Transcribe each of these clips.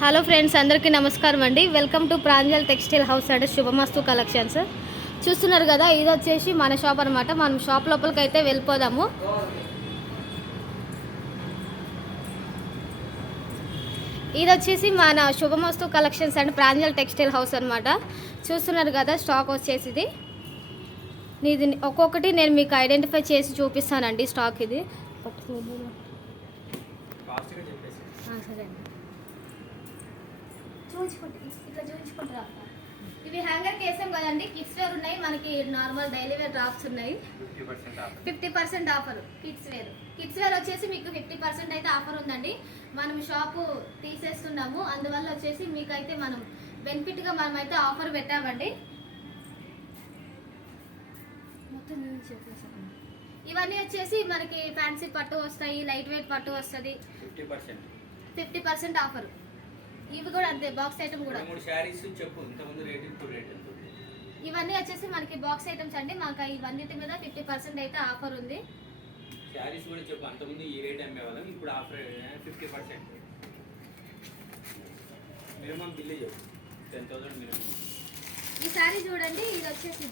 Hello friends, అందరికీ నమస్కారం అండి. Welcome to Pranjal textile house and Subhamastu collections. చూస్తున్నారు కదా, ఇది వచ్చేసి మన షాప్ అనమాట. మనం షాప్ లోపలికి అయితే వెళ్ళిపోదాము. ఇది వచ్చేసి మన శుభమస్తు collections and Pranjal textile house అనమాట. చూస్తున్నారు కదా, స్టాక్ వచ్చేసి ఇది ఒక్కొక్కటి నేను మీకు ఐడెంటిఫై చేసి చూపిస్తానండి. స్టాక్ ఇది సరే అండి, ఇట్లా చూపించుకుంటారా. ఇవి హ్యాంగర్ కేసాం కదండి. కిడ్స్ వేర్ ఉన్నాయి, మనకి నార్మల్ డైలీ వేర్ డ్రాప్స్ ఉన్నాయి. 50% ఆఫర్. కిడ్స్ వేర్ వచ్చేసి మీకు 50% అయితే ఆఫర్ ఉందండి. మనం షాపు తీసేస్తున్నాము, అందువల్ల వచ్చేసి మీకైతే మనం బెనిఫిట్గా మనం అయితే ఆఫర్ పెట్టామండి. మొత్తం ఇవన్నీ వచ్చేసి మనకి ఫ్యాన్సీ పట్టు వస్తాయి, లైట్ వెయిట్ పట్టు వస్తుంది. 50% ఆఫర్. ఇవి కూడా అంతే, బాక్స్ ఐటమ్ కూడా. ఇవన్నీ వచ్చేసి మనకి బాక్స్ ఐటమ్స్ అండి. మాకు ఇవన్నిటి మీద 50% అయితే ఆఫర్ ఉంది. శారీస్ కూడా చెప్పు, అంతకుముందు ఈ రేట్ అమ్మేవాళ్ళం, ఇప్పుడు ఆఫర్ 50%. మినిమం బిల్ చెప్పు, 10,000 మినిమం. ఈ శారీ చూడండి, ఇది వచ్చేసి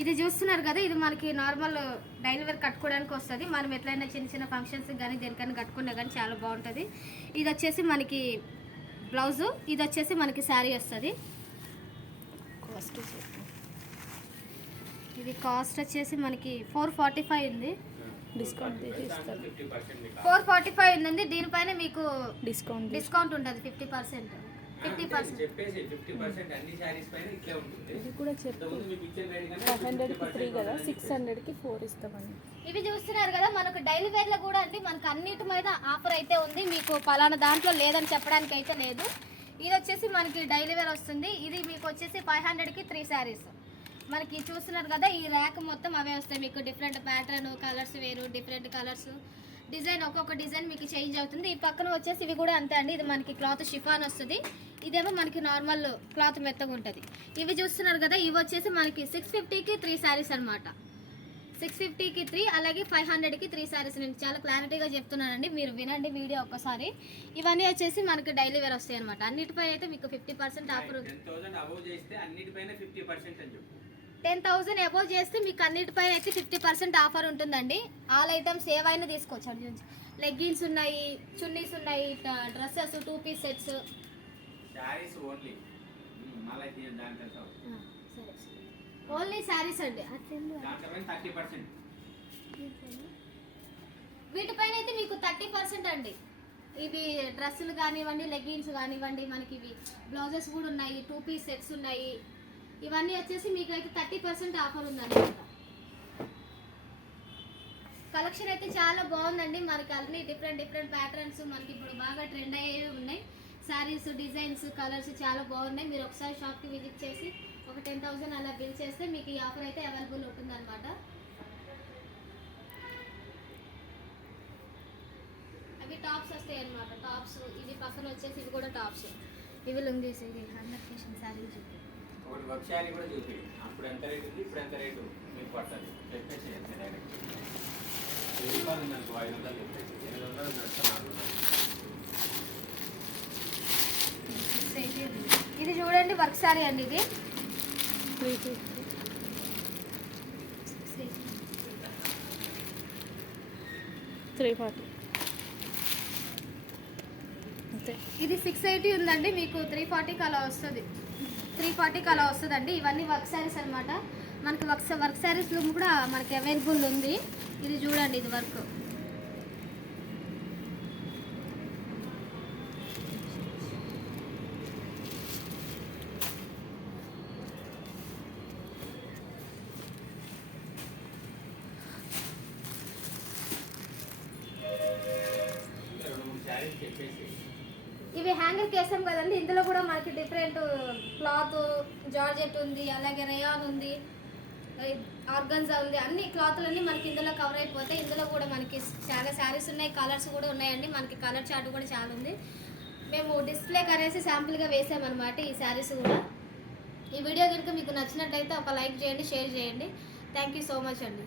ఇది చూస్తున్నారు కదా, ఇది మనకి నార్మల్ డైలీ వేర్ కట్టుకోవడానికి వస్తుంది. మనం ఎట్లయినా చిన్న చిన్న ఫంక్షన్స్ కానీ దేనికైనా కట్టుకున్నా కానీ చాలా బాగుంటుంది. ఇది వచ్చేసి మనకి బ్లౌజు, ఇది వచ్చేసి మనకి శారీ వస్తుంది. ఇది కాస్ట్ వచ్చేసి మనకి 445 ఉంది. డిస్కౌంట్ 445 ఉందండి. దీనిపైన మీకు డిస్కౌంట్ ఉంటుంది 50%. 50% అన్ని సారీస్ పైన ఇట్లా ఉంటుంది. ఇది కూడా చెప్తాను, మీకు ఇచ్చే రేట్ కన్నా 500కి 3 కదా, 600కి 4 ఇస్తామని. ఇవి చూస్తున్నారు కదా, మనకు డైలీ వేర్ లో కూడా అండి మనకు అన్నిటి మీద ఆఫర్ అయితే ఉంది. మీకు పలానా దాంట్లో లేదని చెప్పడానికి అయితే లేదు. ఇది వచ్చేసి మనకి డైలీ వేర్ వస్తుంది. ఇది మీకు వచ్చేసి 500కి 3 శారీస్. మనకి చూస్తున్నారు కదా, ఈ ర్యాక్ మొత్తం అవే వస్తాయి. మీకు డిఫరెంట్ ప్యాటర్న్, కలర్స్ వేరు, డిఫరెంట్ కలర్స్, డిజైన్ ఒక్కొక్క డిజైన్ మీకు చేంజ్ అవుతుంది. ఈ పక్కన వచ్చేసి ఇవి కూడా అంతే అండి. ఇది మనకి క్లాత్ షిఫాన్ వస్తుంది, ఇదేమో మనకి నార్మల్ క్లాత్ మెత్తగా ఉంటుంది. ఇవి చూస్తున్నారు కదా, ఇవి వచ్చేసి మనకి 650కి 3 శారీస్ అనమాట. 650కి 3, అలాగే 500కి 3 శారీస్. నేను చాలా క్లారిటీగా చెప్తున్నానండి, మీరు వినండి వీడియో ఒక్కసారి. ఇవన్నీ వచ్చేసి మనకి డైలీ వేర్ వస్తాయి అనమాట. అన్నిటిపై అయితే మీకు 50% ఆఫర్. 10,000 అబోవ్ చేస్తే మీకు అన్నిటిపై అయితే 50% ఆఫర్ ఉంటుందండి. ఆల్ ఐటమ్స్ ఏవైనా తీసుకోవచ్చు. లెగ్గిన్స్ ఉన్నాయి, చున్నీస్ ఉన్నాయి, dresses, 2 piece sets. Only saris అండి. వీటిపైన అయితే మీకు 30% అండి. ఇవి డ్రెస్సులు కానివ్వండి, లెగ్గిన్స్ కానివ్వండి, మనకి ఇవి బ్లౌజెస్ కూడా ఉన్నాయి, 2 పీస్ సెట్స్ ఉన్నాయి. ఇవన్నీ వచ్చేసి మీకు అయితే 30% ఆఫర్ ఉందన్నమాట. కలెక్షన్ అయితే చాలా బాగుందండి. మనకి అన్ని డిఫరెంట్ ప్యాటర్న్స్ మనకి ఇప్పుడు బాగా ట్రెండ్ అయ్యేవి ఉన్నాయి. శారీస్, డిజైన్స్, కలర్స్ చాలా బాగున్నాయి. మీరు ఒకసారి షాప్కి విజిట్ చేసి ఒక 10,000 అలా బిల్ చేస్తే మీకు ఈ ఆఫర్ అయితే అవైలబుల్ ఉంటుంది అనమాట. అవి టాప్స్ వస్తాయి అనమాట. టాప్స్ ఇవి పక్కన వచ్చేసి ఇవి కూడా టాప్స్. ఇవి లుంగీస్, ఇది 100% శారీ చూపి. ఒకటి వర్క్ శారీ కూడా చూపి. అప్పుడు ఎంత రేటు ఉంది, ఇప్పుడు ఎంత రేటు మీకు పడుతుంది చెప్పేసి డైరెక్ట్. 1000 రూపాయలు ఉందనుకో, 500 చెప్పేసి 800 నడుస్తున్నాను. ఇది చూడండి, వర్క్ శారీ అండి. ఇది 340. ఇది 680 ఉందండి. మీకు 340కి అలా వస్తుంది. 340కి అలా వస్తుందండి. ఇవన్నీ వర్క్ శారీస్ అనమాట. మనకి వర్క్ శారీస్లో కూడా మనకి అవైలబుల్ ఉంది. ఇది చూడండి, ఇది వర్క్. ఇవి హ్యాంగర్ కేసాం కదండి. ఇందులో కూడా మనకి డిఫరెంట్ క్లాత్, జార్జెట్ ఉంది, అలాగే రేయాన్ ఉంది, ఆర్గన్జా ఉంది. అన్ని క్లాత్లన్నీ మనకి ఇందులో కవర్ అయిపోతాయి. ఇందులో కూడా మనకి చాలా శారీస్ ఉన్నాయి, కలర్స్ కూడా ఉన్నాయండి. మనకి కలర్ చార్ట్ కూడా చాలా ఉంది. మేము డిస్ప్లే కనేసి శాంపుల్గా వేసామన్నమాట ఈ శారీస్ కూడా. ఈ వీడియో కనుక మీకు నచ్చినట్లయితే ఒక లైక్ చేయండి, షేర్ చేయండి. థ్యాంక్ యూ సో మచ్ అండి.